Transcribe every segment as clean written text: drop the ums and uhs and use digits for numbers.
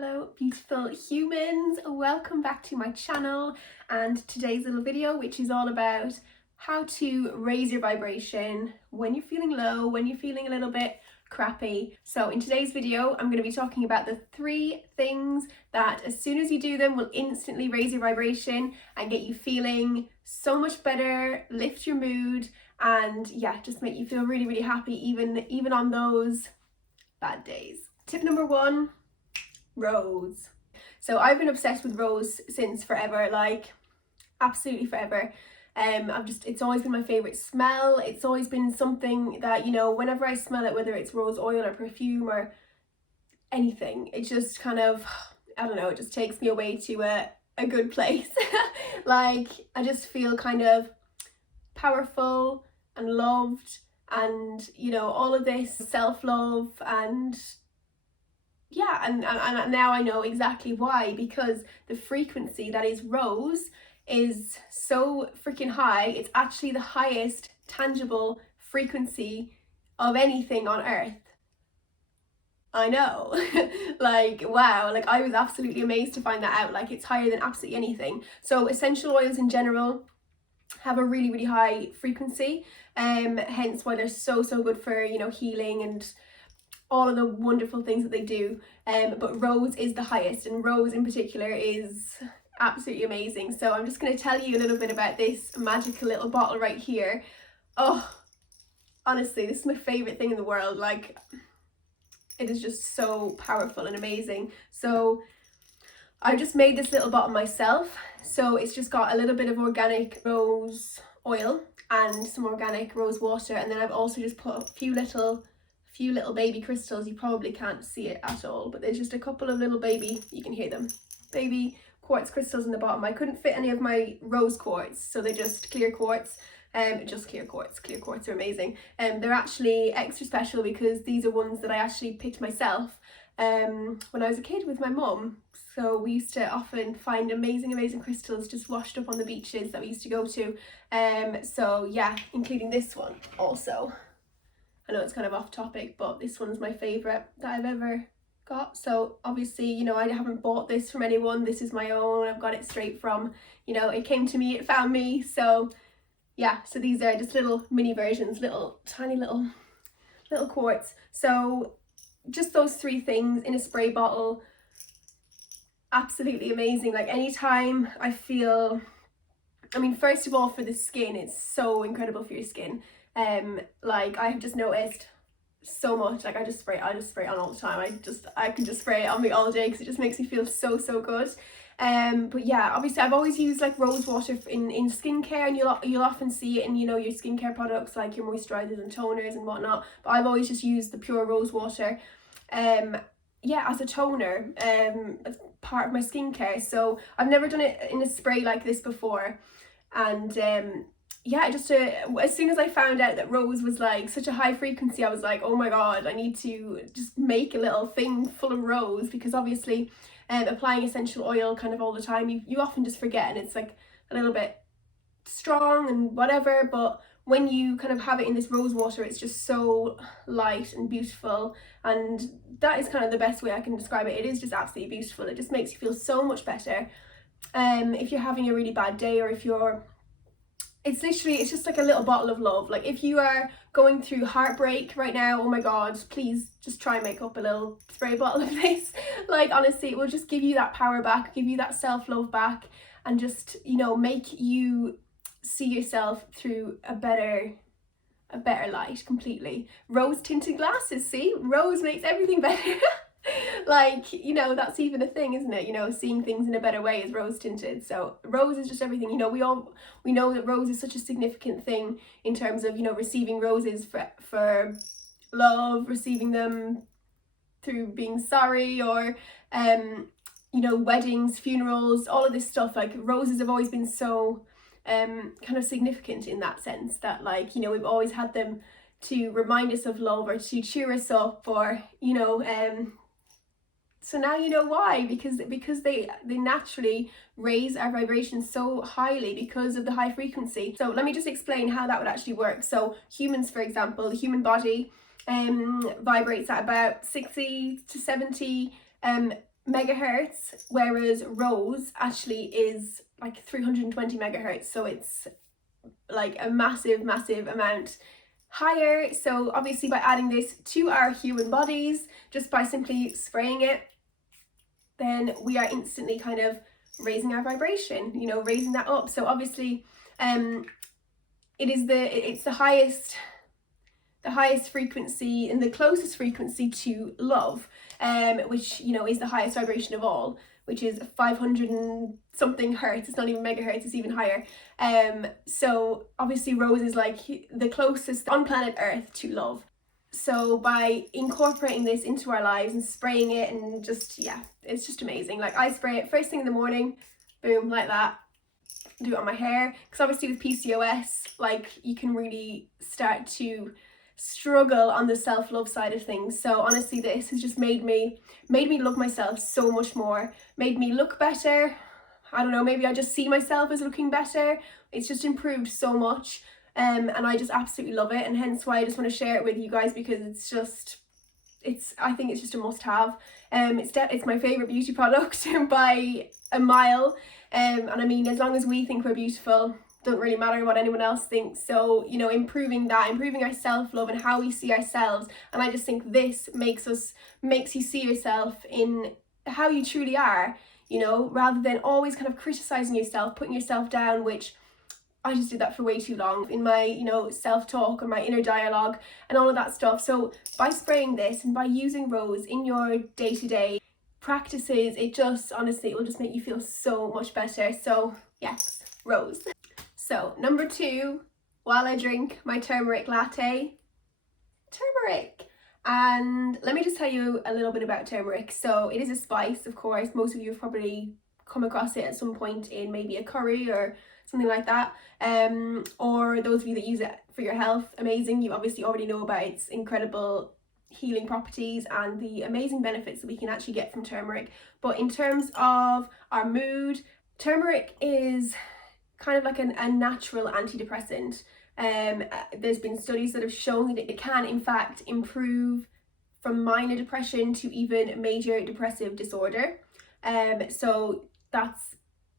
Hello beautiful humans, welcome back to my channel and today's little video, which is all about how to raise your vibration when you're feeling low, when you're feeling a little bit crappy. So in today's video I'm going to be talking about the 3 things that as soon as you do them will instantly raise your vibration and get you feeling so much better, lift your mood, and yeah, just make you feel really happy even on those bad days. Tip number 1, rose. So I've been obsessed with rose since forever, like absolutely forever. It's always been my favorite smell. It's always been something that, you know, whenever I smell it, whether it's rose oil or perfume or anything, it just kind of, I don't know, it just takes me away to a good place. Like I just feel kind of powerful and loved, and you know, all of this self-love, and yeah, and now I know exactly why, because the frequency that is rose is so freaking high. It's actually the highest tangible frequency of anything on earth. I know. Like wow, like I was absolutely amazed to find that out. Like it's higher than absolutely anything. So essential oils in general have a really high frequency, hence why they're so good for, you know, healing and all of the wonderful things that they do, but rose is the highest, and rose in particular is absolutely amazing. So I'm just going to tell you a little bit about this magical little bottle right here. Oh, honestly, this is my favorite thing in the world. Like it is just so powerful and amazing. So I just made this little bottle myself. So it's just got a little bit of organic rose oil and some organic rose water, and then I've also just put a few little baby crystals. You probably can't see it at all, but there's just a couple of little baby, you can hear them, baby quartz crystals in the bottom. I couldn't fit any of my rose quartz, so they're just clear quartz. Just clear quartz are amazing. They're actually extra special because these are ones that I actually picked myself when I was a kid with my mum. So we used to often find amazing crystals just washed up on the beaches that we used to go to. So yeah, including this one also. I know it's kind of off topic, but this one's my favourite that I've ever got. So obviously, you know, I haven't bought this from anyone. This is my own. I've got it straight from, you know, it came to me, it found me. So yeah, so these are just little mini versions, tiny little quartz. So just those 3 things in a spray bottle, absolutely amazing. Like anytime I feel, I mean, first of all, for the skin, it's so incredible for your skin. Like I have just noticed so much, like I just spray it on all the time. I can just spray it on me all day because it just makes me feel so good. But yeah, obviously I've always used like rose water in skincare, and you'll often see it in, you know, your skincare products like your moisturizers and toners and whatnot, but I've always just used the pure rose water yeah, as a toner, as part of my skincare. So I've never done it in a spray like this before, and yeah, just as soon as I found out that rose was like such a high frequency, I was like, oh my god, I need to just make a little thing full of rose, because obviously applying essential oil kind of all the time, you often just forget, and it's like a little bit strong and whatever, but when you kind of have it in this rose water, it's just so light and beautiful, and that is kind of the best way I can describe it. It is just absolutely beautiful. It just makes you feel so much better if you're having a really bad day, or if you're, it's just like a little bottle of love. Like if you are going through heartbreak right now, oh my god, please just try and make up a little spray bottle of this. Like honestly, it will just give you that power back, give you that self-love back, and just, you know, make you see yourself through a better light completely. Rose tinted glasses, see, rose makes everything better. Like, you know, that's even a thing, isn't it? You know, seeing things in a better way is rose tinted. So rose is just everything. You know, we know that rose is such a significant thing in terms of, you know, receiving roses for love, receiving them through being sorry, or you know, weddings, funerals, all of this stuff. Like roses have always been so kind of significant in that sense, that like, you know, we've always had them to remind us of love, or to cheer us up, or, you know, so now you know why, because they naturally raise our vibration so highly because of the high frequency. So let me just explain how that would actually work. So humans, for example, the human body vibrates at about 60 to 70 megahertz, whereas rose actually is like 320 megahertz, so it's like a massive amount higher. So obviously by adding this to our human bodies, just by simply spraying it, then we are instantly kind of raising our vibration, you know, raising that up. So obviously it's the highest frequency and the closest frequency to love, which, you know, is the highest vibration of all, which is 500 and something hertz. It's not even megahertz, it's even higher. So obviously rose is like the closest on planet Earth to love. So by incorporating this into our lives and spraying it, and just, yeah, it's just amazing. Like I spray it first thing in the morning, boom, like that. Do it on my hair, because obviously with PCOS, like, you can really start to struggle on the self-love side of things. So honestly, this has just made me love myself so much more, made me look better. I don't know, maybe I just see myself as looking better. It's just improved so much, and I just absolutely love it, and hence why I just want to share it with you guys, because I think it's just a must-have. It's my favorite beauty product by a mile, and I mean, as long as we think we're beautiful, doesn't really matter what anyone else thinks. So, you know, improving our self-love and how we see ourselves, and I just think this makes you see yourself in how you truly are, you know, rather than always kind of criticizing yourself, putting yourself down, which I just did that for way too long in my, you know, self-talk and my inner dialogue and all of that stuff. So by spraying this and by using rose in your day-to-day practices, it just, honestly, it will just make you feel so much better. So yes, rose. So number 2, while I drink my turmeric latte, turmeric. And let me just tell you a little bit about turmeric. So it is a spice, of course. Most of you have probably come across it at some point in maybe a curry or something like that, or those of you that use it for your health, amazing. You obviously already know about its incredible healing properties and the amazing benefits that we can actually get from turmeric. But in terms of our mood, turmeric is kind of like a natural antidepressant. There's been studies that have shown that it can in fact improve from minor depression to even major depressive disorder. So that's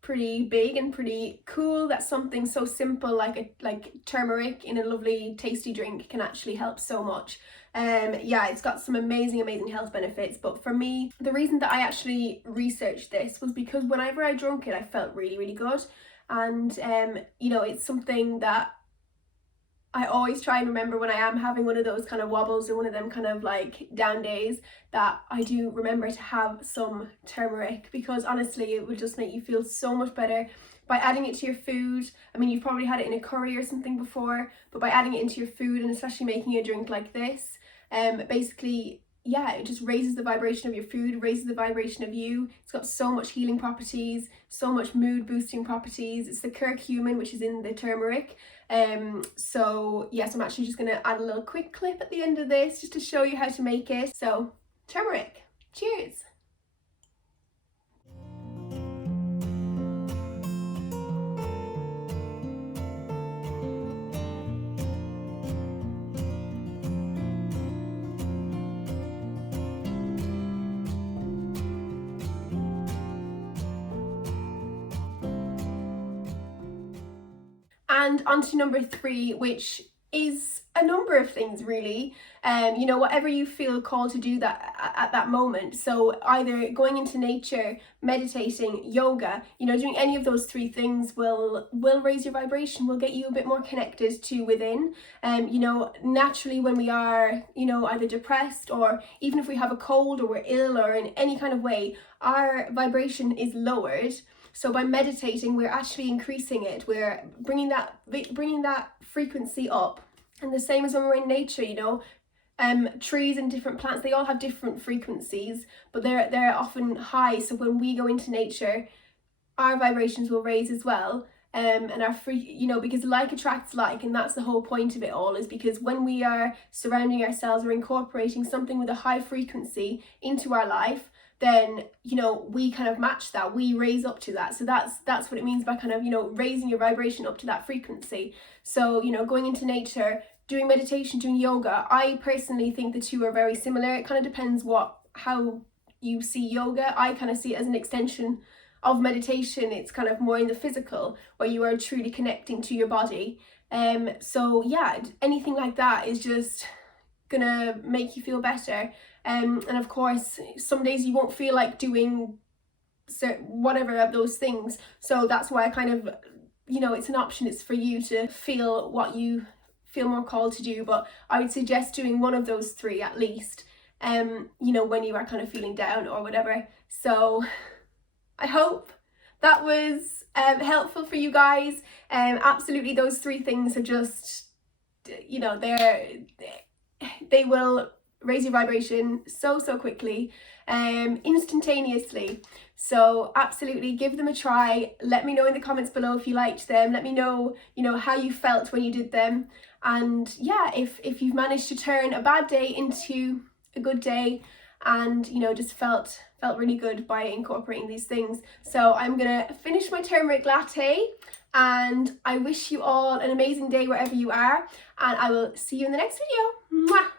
pretty big and pretty cool that something so simple like turmeric in a lovely tasty drink can actually help so much. Yeah, it's got some amazing health benefits. But for me, the reason that I actually researched this was because whenever I drank it, I felt really good. And you know, it's something that I always try and remember when I am having one of those kind of wobbles or one of them kind of like down days, that I do remember to have some turmeric, because honestly it will just make you feel so much better by adding it to your food. I mean, you've probably had it in a curry or something before, but by adding it into your food, and especially making a drink like this, basically, yeah, it just raises the vibration of your food, raises the vibration of you. It's got so much healing properties, so much mood boosting properties. It's the curcumin, which is in the turmeric. So yes, I'm actually just going to add a little quick clip at the end of this just to show you how to make it. So turmeric, cheers. And on to number 3, which is a number of things really. You know, whatever you feel called to do that at that moment. So either going into nature, meditating, yoga, you know, doing any of those 3 things will raise your vibration, will get you a bit more connected to within. You know, naturally when we are, you know, either depressed or even if we have a cold or we're ill or in any kind of way, our vibration is lowered. So by meditating, we're actually increasing it. We're bringing that frequency up. And the same as when we're in nature, you know, trees and different plants, they all have different frequencies, but they're often high. So when we go into nature, our vibrations will raise as well. And you know, because like attracts like, and that's the whole point of it all, is because when we are surrounding ourselves or incorporating something with a high frequency into our life, then, you know, we kind of match that, we raise up to that. So that's what it means by kind of, you know, raising your vibration up to that frequency. So, you know, going into nature, doing meditation, doing yoga, I personally think the 2 are very similar. It kind of depends how you see yoga. I kind of see it as an extension of meditation. It's kind of more in the physical, where you are truly connecting to your body. So yeah, anything like that is just gonna make you feel better. And of course, some days you won't feel like doing whatever of those things. So that's why I kind of, you know, it's an option. It's for you to feel what you feel more called to do. But I would suggest doing one of those three at least, you know, when you are kind of feeling down or whatever. So I hope that was helpful for you guys. Absolutely, those three things are just, you know, they will raise your vibration so quickly, instantaneously. So absolutely give them a try. Let me know in the comments below if you liked them. Let me know, you know, how you felt when you did them. And yeah, if you've managed to turn a bad day into a good day, and you know, just felt really good by incorporating these things. So I'm gonna finish my turmeric latte, and I wish you all an amazing day wherever you are, and I will see you in the next video. Mwah!